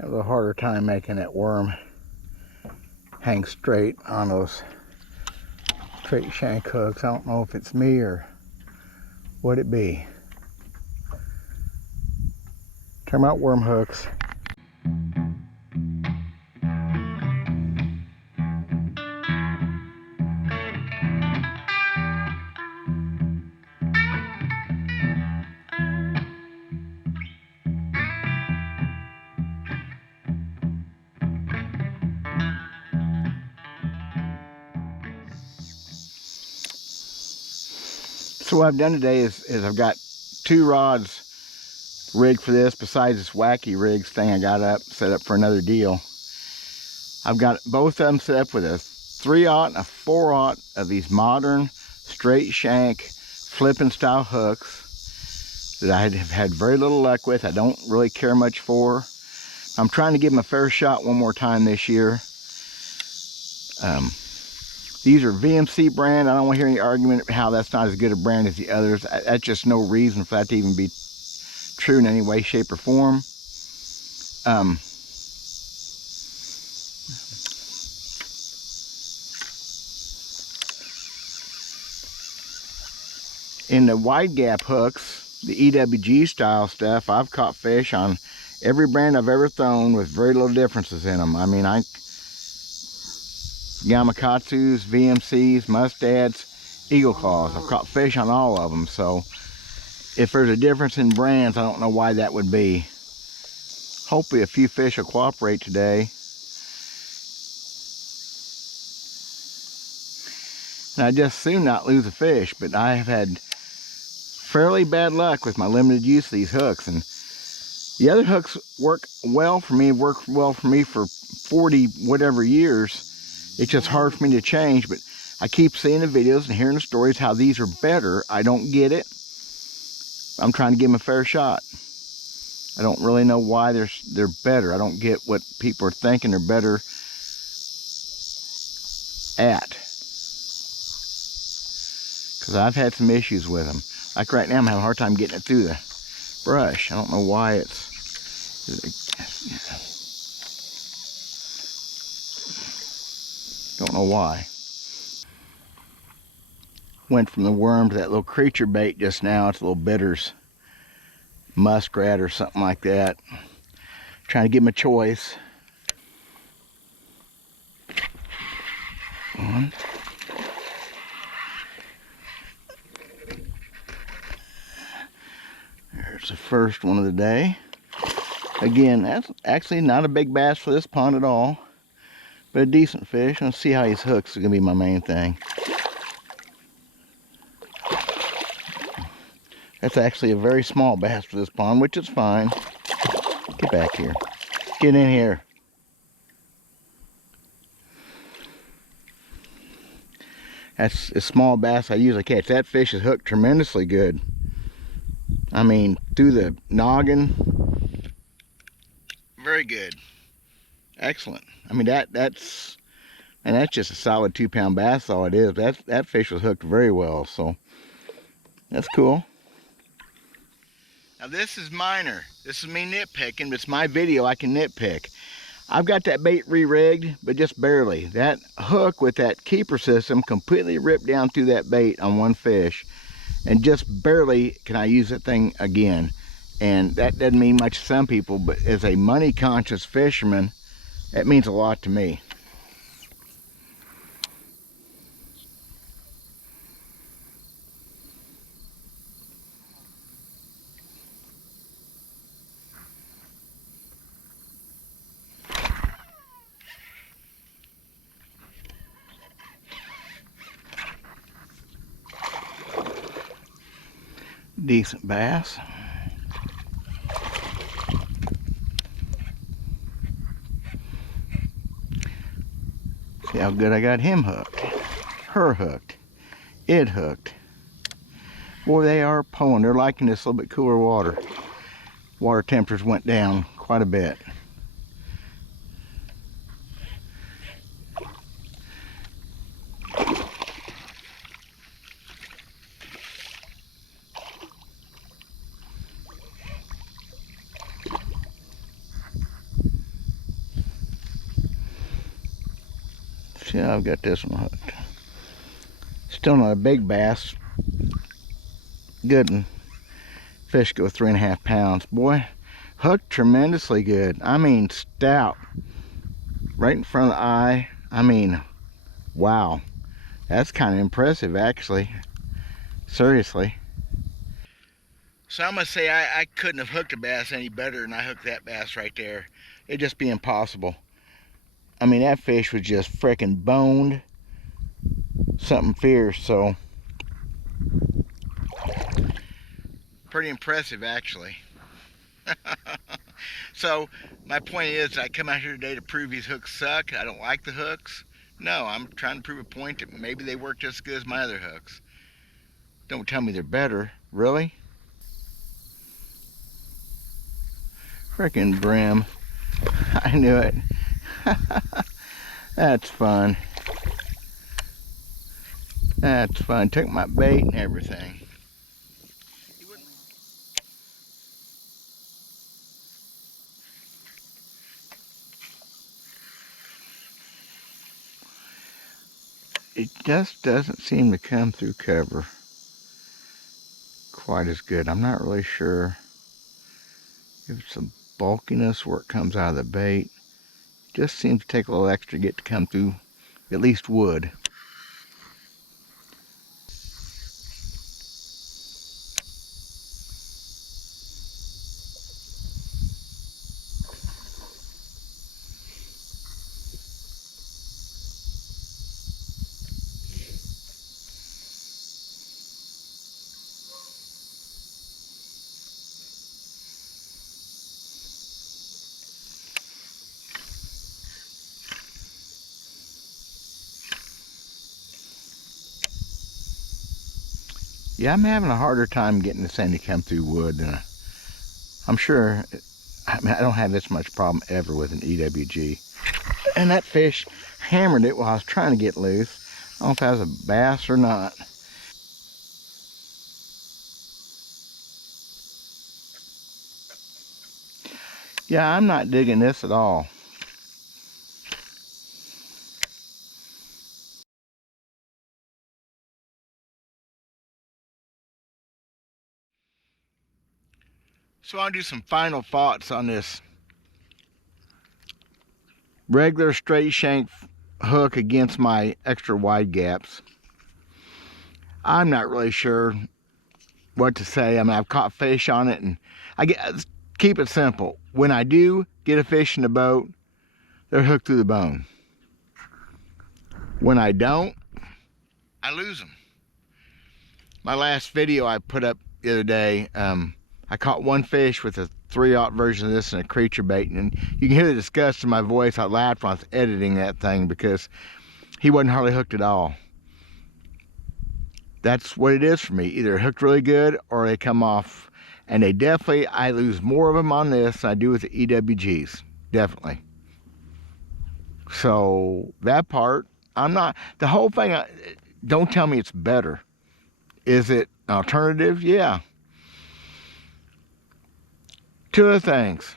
Have a little harder time making that worm hang straight on those straight shank hooks. I don't know if it's me or what it be. Talking about worm hooks. So what I've done today is I've got 2 rods rigged for this, besides this wacky rigs thing I got set up for another deal. I've got both of them set up with a 3/0 and a 4/0 of these modern straight shank Flippin style hooks that I have had very little luck with. I don't really care much for. I'm trying to give them a fair shot one more time this year. These are VMC brand. I don't want to hear any argument how that's not as good a brand as the others. That's just no reason for that to even be true in any way, shape, or form. In the wide gap hooks, the EWG style stuff, I've caught fish on every brand I've ever thrown with very little differences in them. I mean, Yamakatsus, VMCs, Mustads, Eagle Claws. I've caught fish on all of them. So if there's a difference in brands, I don't know why that would be. Hopefully a few fish will cooperate today. And I just soon not lose a fish, but I have had fairly bad luck with my limited use of these hooks. And the other hooks work well for me, worked well for me for 40 whatever years. It's just hard for me to change, but I keep seeing the videos and hearing the stories how these are better. I don't get it. I'm trying to give them a fair shot. I don't really know why they're better. I don't get what people are thinking they're better at. Because I've had some issues with them. Like right now, I'm having a hard time getting it through the brush. I don't know why it's... Don't know why. Went from the worm to that little creature bait just now. It's a little bitters, muskrat or something like that. Trying to give him a choice. One. There's the first one of the day. Again, that's actually not a big bass for this pond at all, but a decent fish. Let's see how these hooks are going to be my main thing. That's actually a very small bass for this pond, which is fine. Get back here. Get in here. That's a small bass I usually catch. That fish is hooked tremendously good. I mean, through the noggin. Very good. Excellent. I mean, that's just a solid 2-pound bass, all it is. That fish was hooked very well, so that's cool. Now this is minor. This is me nitpicking, but it's my video, I can nitpick. I've got that bait re-rigged, but just barely. That hook with that keeper system completely ripped down through that bait on one fish, and just barely can I use that thing again. And that doesn't mean much to some people, but as a money-conscious fisherman, that means a lot to me. Decent bass. See how good I got him hooked. Her hooked. It hooked. Boy, they are pulling. They're liking this little bit cooler water. Water temperatures went down quite a bit. see how I've got this one hooked. Still not a big bass. Good one. Fish go 3.5 pounds. Boy, hooked tremendously good. I mean, stout. Right in front of the eye. I mean, wow. That's kind of impressive, actually. Seriously. So I'm going to say I couldn't have hooked a bass any better than I hooked that bass right there. It'd just be impossible. I mean, that fish was just freaking boned. Something fierce, so. Pretty impressive, actually. So, my point is, I come out here today to prove these hooks suck. I don't like the hooks. No, I'm trying to prove a point that maybe they work just as good as my other hooks. Don't tell me they're better. Really? Frickin' brim. I knew it. That's fun. That's fun. Took my bait and everything. It just doesn't seem to come through cover quite as good. I'm not really sure if it's some bulkiness where it comes out of the bait. It just seems to take a little extra to get to come through at least wood. Yeah, I'm having a harder time getting this thing to come through wood than I'm sure. I mean, I don't have this much problem ever with an EWG. And that fish hammered it while I was trying to get loose. I don't know if that was a bass or not. Yeah, I'm not digging this at all. So I'll do some final thoughts on this regular straight shank hook against my extra wide gaps. I'm not really sure what to say. I mean, I've caught fish on it, and keep it simple. When I do get a fish in the boat, they're hooked through the bone. When I don't, I lose them. My last video I put up the other day, I caught one fish with a 3/0 version of this and a creature bait, and you can hear the disgust in my voice. I laughed when I was editing that thing because he wasn't hardly hooked at all. That's what it is for me. Either hooked really good or they come off. And I lose more of them on this than I do with the EWGs. Definitely. So that part, the whole thing, don't tell me it's better. Is it an alternative? Yeah. Two other things.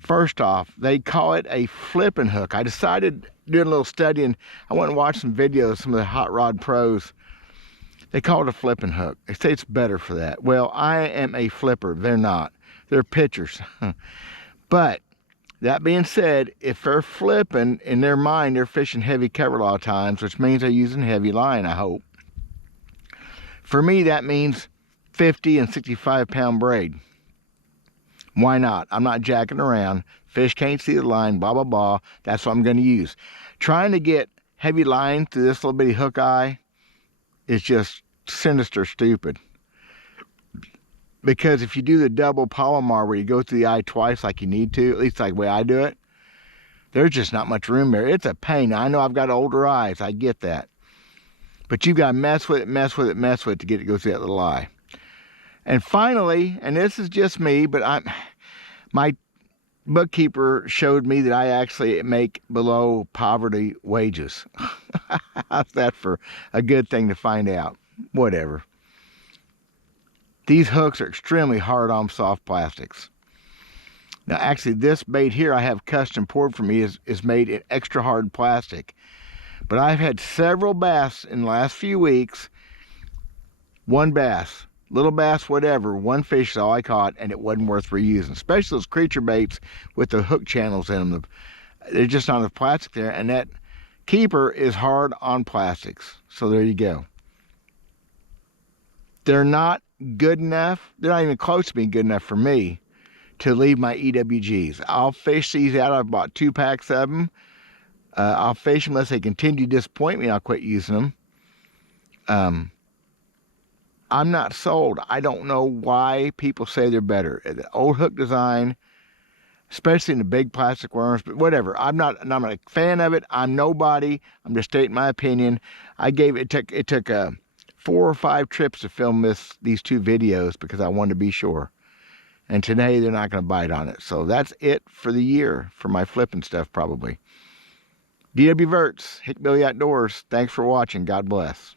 First off, they call it a flippin' hook. I decided, doing a little studying, I went and watched some videos of some of the hot rod pros. They call it a flipping hook. They say it's better for that. Well, I am a flipper. They're not. They're pitchers. But that being said, if they're flipping, in their mind, they're fishing heavy cover a lot of times, which means they're using heavy line, I hope. For me, that means 50 and 65 pound braid. Why not? I'm not jacking around. Fish can't see the line, blah, blah, blah. That's what I'm going to use. Trying to get heavy line through this little bitty hook eye is just sinister stupid. Because if you do the double Palomar where you go through the eye twice like you need to, at least like the way I do it, there's just not much room there. It's a pain. Now, I know I've got older eyes. I get that. But you've got to mess with it, mess with it, mess with it to get it to go through that little eye. And finally, and this is just me, but my bookkeeper showed me that I actually make below poverty wages. How's that for a good thing to find out? Whatever. These hooks are extremely hard on soft plastics. Now, actually, this bait here I have custom poured for me is made in extra hard plastic. But I've had several bass in the last few weeks. One bass, little bass, whatever. One fish is all I caught, and it wasn't worth reusing. Especially those creature baits with the hook channels in them. There's just not enough plastic there, and that keeper is hard on plastics. So there you go. They're not good enough. They're not even close to being good enough for me to leave my EWGs. I'll fish these out. I've bought 2 packs of them. I'll fish them unless they continue to disappoint me. I'll quit using them. I'm not sold. I don't know why people say they're better. The old hook design, especially in the big plastic worms, but whatever. I'm not a fan of it. I'm nobody. I'm just stating my opinion. It took 4 or 5 trips to film these 2 videos because I wanted to be sure. And today they're not going to bite on it. So that's it for the year for my flipping stuff probably. DW Verts, Hickbilly Outdoors. Thanks for watching. God bless.